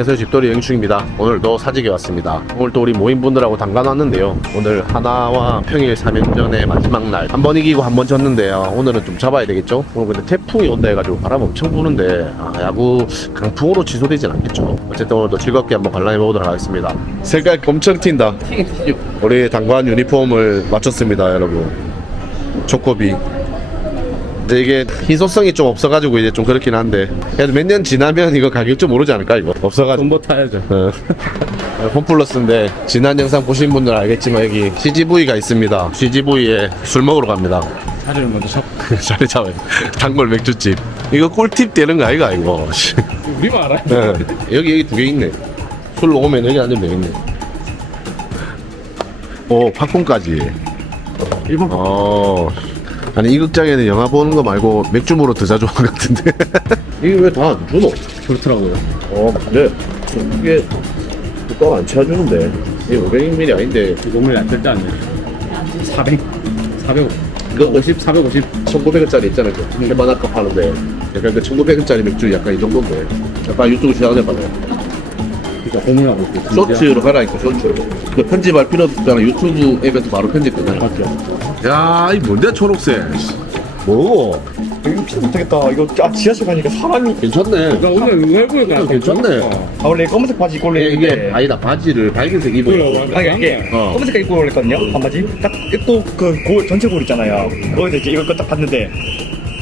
안녕하세요 집돌이 영충입니다. 오늘도 사직에 왔습니다. 오늘 또 우리 모임분들하고 담가 놨는데요. 오늘 하나와 평일 3연전의 마지막 날. 한 번 이기고 한 번 졌는데요. 오늘은 좀 잡아야 되겠죠? 오늘 근데 태풍이 온다 해가지고 바람 엄청 부는데 아, 야구 강풍으로 취소되진 않겠죠? 어쨌든 오늘도 즐겁게 한번 관람해 보도록 하겠습니다. 색깔 엄청 튄다. 우리 당관 유니폼을 맞췄습니다 여러분. 초코비 근데 이게 희소성이 좀 없어가지고 이제 좀 그렇긴 한데. 그래도 몇 년 지나면 이거 가격 좀 오르지 않을까 이거? 없어가지고. 돈버 타야죠. 어. 홈플러스인데 지난 영상 보신 분들 알겠지만 여기 CGV가 있습니다. CGV에 술 먹으러 갑니다. 자리를 먼저 잡. 자리 잡아요. 단골 맥주집. 이거 꿀팁 되는 거 아이가 이거? 우리만 알아요. 예. 여기 여기 두 개 있네. 술 오면 여기 앉으면 되겠네. 오 팝콘까지. 일본 어 아니 이 극장에는 영화 보는 거 말고 맥주무로 더 자주 온것 같은데 이게 왜 다 안 주노? 그렇더라고요. 어 맞네 이게 국가가 안 채워주는데 이게 500ml 아닌데 몸을 안 뜰때 아니에요. 400, 450, 이거 50, 450. 1900원짜리 있잖아요 그 해바나카 파는데 약간 그 1900원짜리 맥주 약간 이 정도인데 약간 유튜브 시작을 해봐요 그러니까 몸을 하고 있고. 쇼츠로 하라니까 쇼츠 그 편집할 필요 없잖아 유튜브 앱에서 바로 편집되잖아 맞죠. 야 이 뭔데 초록색 뭐고 이거 피도 못하겠다. 이거 아, 지하철 가니까 사람이. 괜찮네 나 오늘 이거 해보니까 괜찮네. 아, 원래 검은색 바지 입고 올래 이게. 아니다 바지를 밝은색 입어요 아니, 이게 어. 검은색 입고 올랬거든요. 반바지. 딱 입고 그 골, 전체 골 있잖아요. 거기서 이제 이걸 딱 봤는데.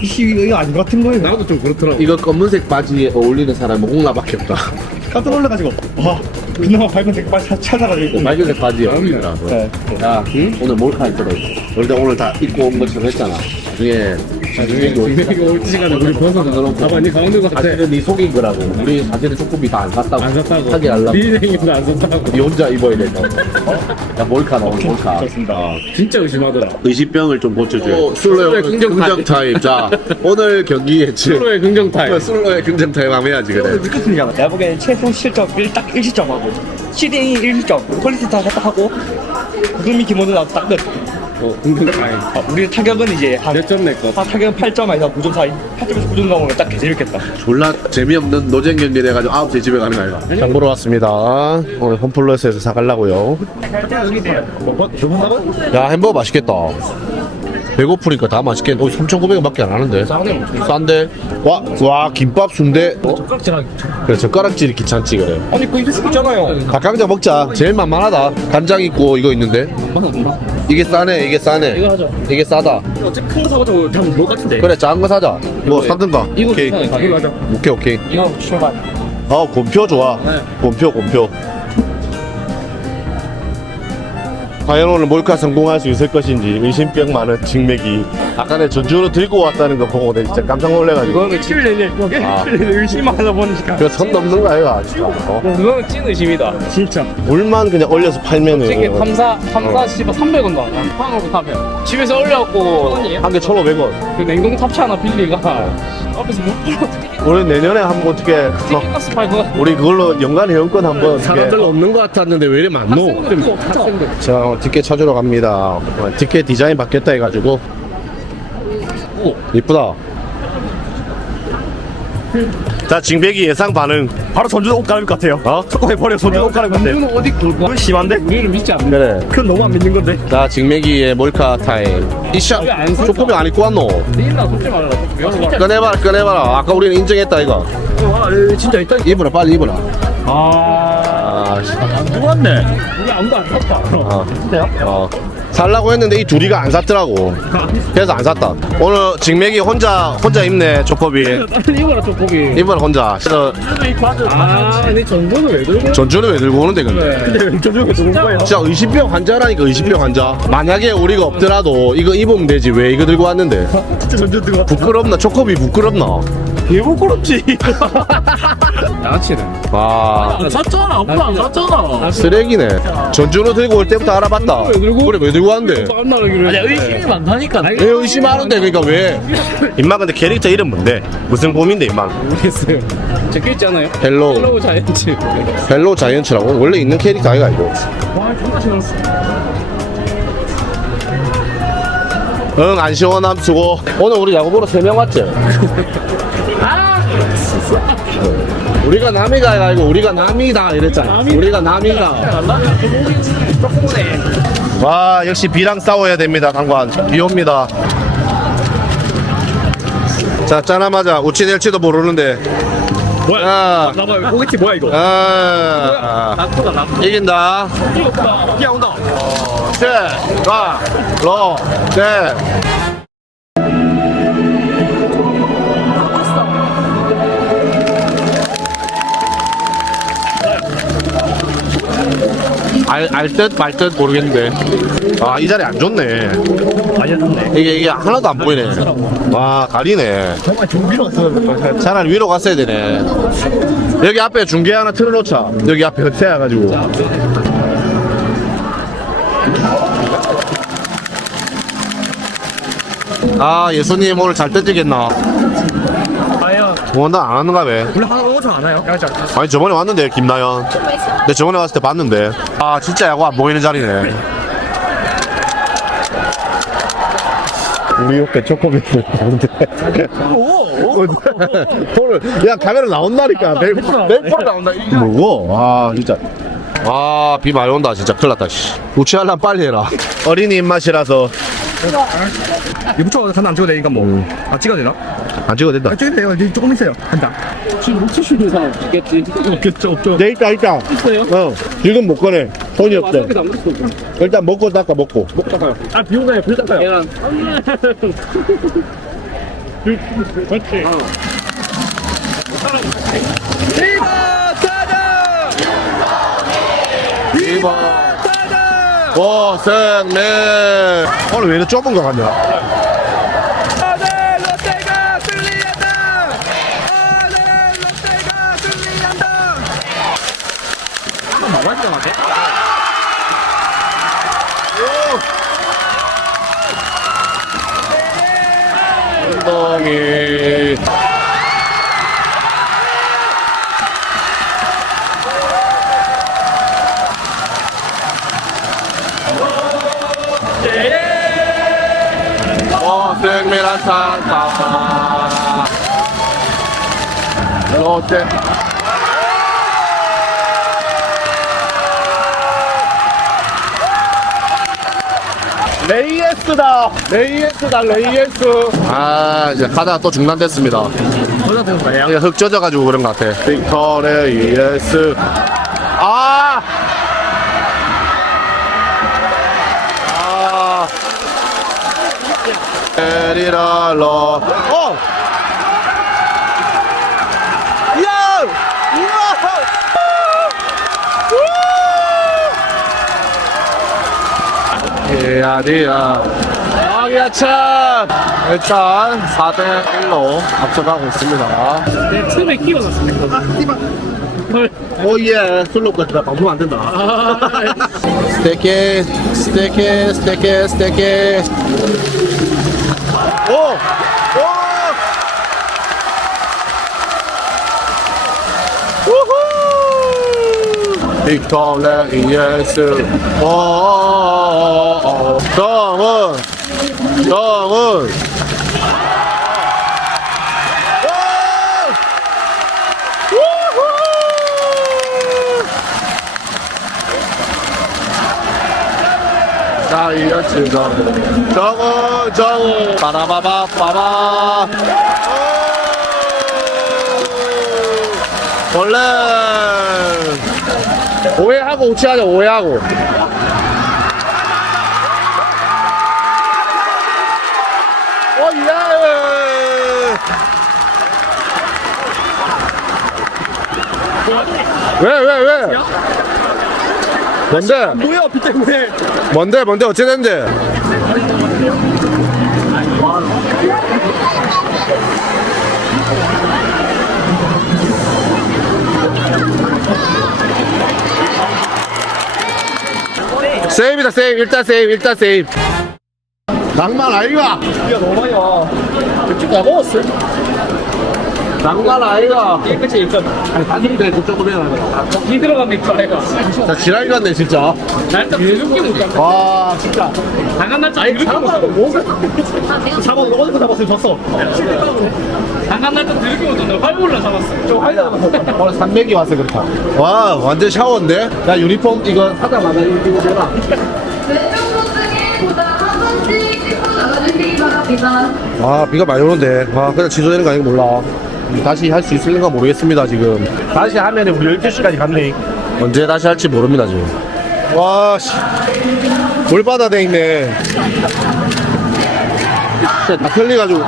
이씨, 이거 아닌 것 같은 거예요. 나도 좀 그렇더라고. 이거 검은색 바지에 어울리는 사람은 홍나밖에 없다 깜짝 놀라가지고. 와, 그나마 밝은색 바지 차- 찾아가지고. 빨간색 바지에 어울린다 네. 야 오늘 몰카 있더라 우리 오늘 다 입고 온 것처럼 했잖아 나중에 이거 올 시간에 우리 벗어서 봐봐, 니 가운데 거 같아. 사실은 네 속인 거라고 우리 사실은 조금이 다안 샀다고 안 샀다고. 하게 하려고 비행기도 안 샀다고. 네 혼자 입어야 돼서 야 몰카 나오는 몰카 그렇습니다. 진짜 의심하더라. 의식병을 좀 고쳐줘요 술로의 긍정 긍정 타임 자 오늘 경기에 지금 프로의 긍정 타임. 술로의 긍정 타임 하면 해야지 그래. 내가 보기엔 최소 실점 1, 딱 1실점하고. 시딩이 1실점. 퀄리티 다 딱 하고. 구름이 기본으로 나도 딱 끝. 어, 긍정 타임. 아, 우리 타격은 이제 한. 몇점 냈거? 아, 타격은 8점에서 9점 사이. 8점에서 9점 나오면 딱 개재밌겠다. 졸라 재미없는 노잼 경기 돼가지고 9시에 집에 가는 거 아이가 장 보러 왔습니다 오늘 홈플러스에서 뭐, 사건? 야 햄버거 맛있겠다 배고프니까 다 맛있겠네 어, 3,900원밖에 안 하는데 싼데 와, 와 김밥 순대 젓가락질하기. 그래 젓가락질이 귀찮지 그래 아니, 그 이거 있잖아요. 닭강정 먹자 제일 만만하다 간장 있고 이거 있는데 이게 싸네 이게 싸네 이거 하자. 이게 싸다 어차피 큰거 그냥 먹을 같은데. 그래 작은 거 사자 뭐 사든가 이거 오케이 괜찮아. 이거 하자. 오케이 오케이 이거 출발. 아 곰표 좋아 네. 곰표 곰표 과연 오늘 몰카 성공할 수 있을 것인지 의심병 많은 직맥이 아까 내 전주로 들고 왔다는 거 보고 내가 진짜 깜짝 놀래가지고 이거는 찐, 아. 의심하다 보니까. 그거 선 넘는 거 아이가 진짜 어? 그거는 찐 의심이다. 진짜. 물만 그냥 얼려서 팔면은 솔직히 3, 4, 3, 4, 씨발 300원도 안 가. 빵으로 타면. 집에서 얼려갖고. 한 개 1,500원 그 냉동 탑차 하나 빌리가. 앞에서 못 팔아. 우리 내년에 한번 어떻게 팔고. 우리 그걸로 연간 회원권 한번 어떻게 없는 것 같았는데 왜 이래 많노? 학생들, 학생들. 자 어, 티켓 찾으러 갑니다 어, 티켓 디자인 바뀌었다 해가지고 오. 이쁘다 자 징백이 예상 반응 바로 전주 옷 갈아입을 것 같아요. 어? 조금에 버려 전주 옷 갈아입을 것 같아. 이거는 어디 돌고? 그건 심한데? 우리를 믿지 않는 그래 그건 너무 안 믿는 건데. 자 징맥이의 몰카 타임 이샤 왜안 샀다? 조코비 안 입고 왔노 니나 말해라. 진짜. 꺼내봐라 꺼내봐라 아까 우리는 인정했다 이거 아, 진짜 있다. 입어라 빨리 입어라 아. 아, 씨. 누웠네. 우리 아무도 안 샀다. 어. 어. 살라고 했는데 이 둘이가 안 샀더라고. 그래서 안 샀다. 오늘 징맥이 혼자 혼자 입네 조코비. 빨리 입어라, 좀 고기. 입어라 혼자. 그래서 아, 근데 전보는 왜 들고? 전주는 왜 들고 오는데 근데? 근데 왜 저쪽에 들고 거야? 진짜 의심병 환자라니까 의심병 환자. 만약에 우리가 없더라도 이거 입으면 되지 왜 이거 들고 왔는데? 진짜 전주 들고. 부끄럽나? 초코비 부끄럽나 개부끄럽지. 양아치네. 아 샀잖아, 아빠 안 샀잖아. 쓰레기네 전주로 들고 올 때부터 알아봤다 왜 들고? 그래 왜 들고 왔는데 아니, 의심이 많다니까. 왜 의심하는데 그러니까 왜 임마 근데 캐릭터 이름 뭔데 무슨 곰인데 임마 모르겠어요. 적혀 있잖아요. 헬로 헬로우 자이언츠. 헬로 자이언츠라고 원래 있는 캐릭터 아이가 이거 와, 존나 신었어. 응 안 시원함 수고 오늘 우리 야구 보러 3명 왔지? 아, 우리가 남이가 아니고 우리가 남이다 이랬잖아. 우리가 남이다. 와 역시 비랑 싸워야 됩니다 당관. 비 옵니다. 자 짜나마자 우치 될지도 모르는데. 뭐야? 나봐 고깃집 뭐야 이거? 아, 나 이긴다. 야 온다. 셋 가 로 셋 알듯 말듯 모르겠는데. 아 이 자리 안 좋네. 아니었네. 이게 이게 하나도 안 보이네. 와 가리네. 정말 준비로 왔어 차라리 위로 갔어야 되네. 여기 앞에 중계 하나 틀어놓자. 여기 앞에 흩어야가지고. 아 예수님 오늘 잘 던지겠나 원나 안 하는가 왜 원래 하나 오천 안 와요? 야자 아니 저번에 왔는데 김나연. 근데 저번에 왔을 때 봤는데. 아 진짜 야구 안 보이는 자리네. 우리 옆에 초코비스 보는데. 오늘 야 카메라 나온다니까. 내일 내일 폰 나온다 뭐고? 아 진짜. 아 비 많이 온다 진짜. 큰일 났다 씨. 우치하려면 빨리 해라. 어린이 입맛이라서 이 붙여가지고 간안 찍어도 되니까 뭐 아 찍어도 되나? 안 찍어도 된다. 아 찍어도 돼요. 이제 조금 있어요. 한장. 지금 못 치시는 사람 있겠지. 없겠죠 없죠. 네 있다 있다. 있어요? 어 지금 못 꺼내. 손이 없대. 마지막에 남겼어. 일단 먹고 닦아 먹고. 아 비 오나요. 불 닦아요. 계란. 그렇지 이번 고생네 오늘 왜 이렇게 좁은 거 같냐 생미란 산타 롯데 레이에스다. 레이에스다 레이에스. 아 이제 가다가 또 중단됐습니다. 흙 젖어가지고 그런 것 같아. 빅터 레이에스 아 아. 에리랄러 어! 야! 우와! 이야디야 양야찬 일단 4대 1로 앞서가고 있습니다. 내 틈에 끼워놨습니다. 오예. 술로까지 다. 방송 안 된다. 아, 스테이크 스테이크 스테이크 스테이크 오! 오! 우후! 빅터 오 정은 자이언츠 정은 정은 정은 빠라바바 빠바. 오! 원래 오해하고 우치하자 오해하고. 오 예. 왜 왜 왜? 뭔데? 뭐야 비 때문에 뭔데 뭔데? 어째 된대? 세이브다 세이브 일단 세이브 일단 세이브 낭만 아이가. 비가 너무 많이 와. 다 먹었어 장난 아이가. 깨끗이 일단 단순히 그쪽으로 해야 이 들어가면 있고 아이가 자, 지랄 같네, 진짜. 날짜 드럽게 못 잡아 와, 진짜. 당한 날짜 드럽게 못 잡아 잡아 어디서 잡았으면 졌어. 당한 날짜 드럽게 못 잡아 활볼라 잡았어 좀활 잡았어 오늘 300이 와서 그렇다. 와, 완전 샤워인데? 야, 유니폼 이거 하자마자 이거 되나? 왼쪽 모습보다 한 번씩 짚고 나가주시기 바랍니다. 아, 비가 많이 오는데. 아, 그냥 취소되는 거 아니고 몰라. 다시 할 수 있을는가 모르겠습니다, 지금. 다시 하면 우리 12시까지 갔네. 언제 다시 할지 모릅니다, 지금. 와, 씨. 물바다 돼 있네. 진짜 다 틀려가지고.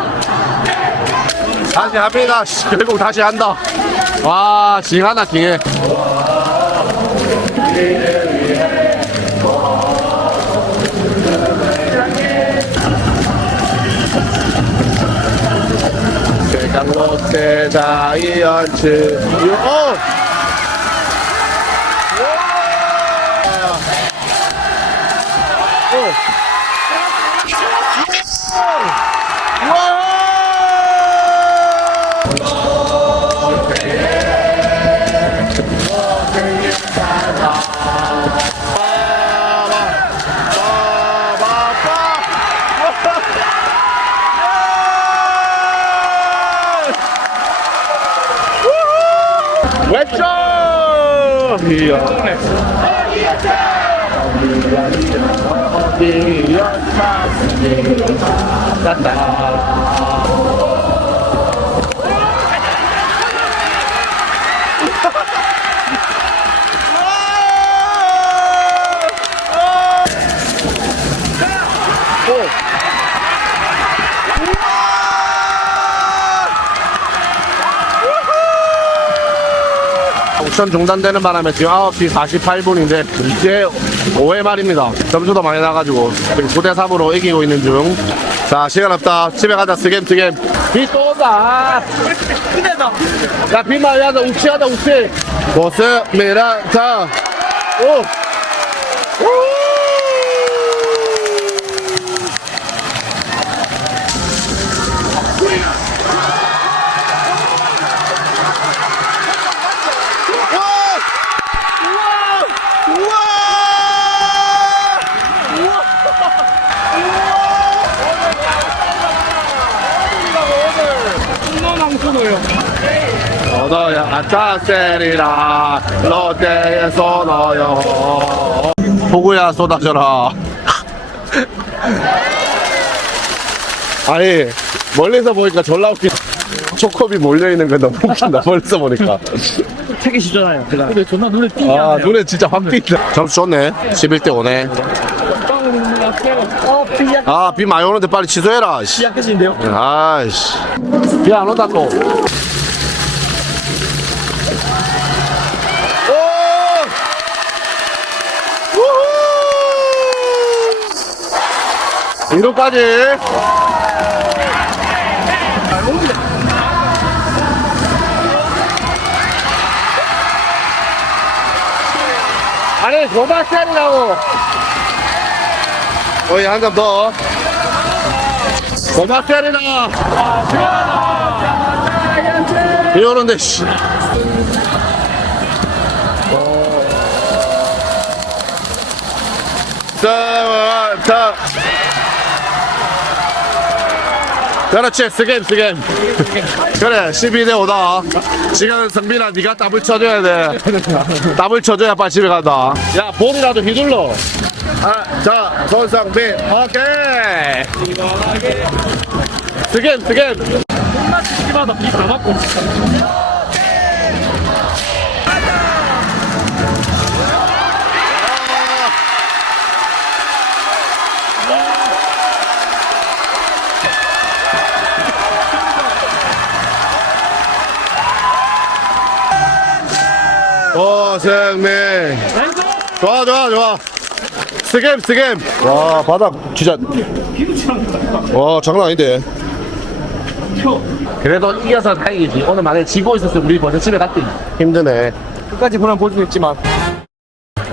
다시 합니다. 씨, 결국 다시 한다. 와, 징하다, 징해. 대장 롯데 자이언츠 어! 왼 옵션 중단되는 바람에 지금 9시 48분인데 이제 5회 말입니다. 점수도 많이 나가지고 지금 9대 3으로 이기고 있는 중. 자 시간 없다. 집에 가자. 스겜 스겜. 비또 온다. 야, 비 많이 하자. 우치하자 우치. 보스 미라타. 오. 오. 아따세리라. 롯데에서 너요. 호구야 쏟아져라. 아니 멀리서 보니까 졸라 웃기 초코비 몰려있는 거 너무 웃긴다 멀리서 보니까. 택이시잖아요. 제가. 근데 존나 눈에 띄지 아 않아요? 눈에 진짜 확 띈다 점수 좋네. 11대 5네. 어, 비약, 아 비 많이 오는데 빨리 취소해라 씨. 비약 끝인데요? 아이씨. 비 안 온다 또 이로까지 아니 그만 때리라고 어이 한점 더. 때리라 비 오는데 씨 자, 자. 그렇지, 스겜, 스겜. 그래, 12대 5다. 지금 성빈아, 네가 더블 쳐줘야 돼. 더블 쳐줘야 빨리 집에 간다. 야, 볼이라도 휘둘러. 아, 자, 손성빈, 오케이. 스겜, 스겜. 비다 맞고 오, 성민. 좋아, 좋아, 좋아. 스겜, 스겜. 와, 바닥, 진짜. 와, 장난 아닌데. 그래도 이겨서 다행이지. 오늘 만약에 지고 있었으면 우리 벌써 집에 갔대. 힘드네. 끝까지 보면 볼수 있지만.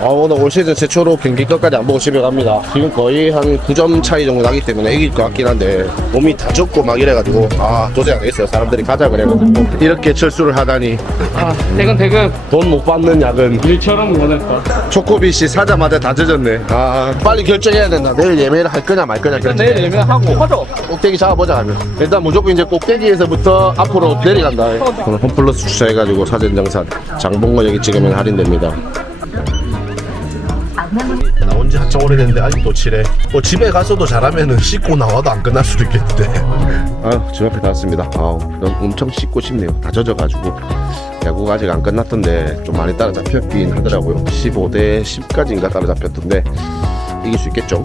아, 오늘 올 시즌 최초로 경기 끝까지 안 보고 집에 갑니다. 지금 거의 한 9점 차이 정도 나기 때문에 이길 것 같긴 한데 몸이 다 젖고 막 이래가지고 아 도저히 안 되겠어요. 사람들이 가자 그래가지고 이렇게 철수를 하다니 아 퇴근퇴근 돈못 받는 야근 일처럼 보냈다 초코빗이 사자마자 다 젖었네. 아 빨리 결정해야 된다. 내일 예매를 할 거냐 말 거냐 결정. 내일 예매하고 하자 꼭대기 잡아보자 하면 일단 무조건 이제 꼭대기에서부터 앞으로 내려간다. 오늘 홈플러스 주차해가지고 사전 장사 장본거 여기 찍으면 할인됩니다. 나온 지 한참 오래됐는데 아직도 칠해. 뭐 집에 가서도 잘하면은 씻고 나와도 안 끝날 수도 있겠는데. 아유, 집 앞에 다 왔습니다. 아우, 엄청 씻고 싶네요. 다 젖어가지고. 야구가 아직 안 끝났던데 좀 많이 따라잡혔긴 하더라고요. 15대 10까지인가 따라잡혔던데 이길 수 있겠죠?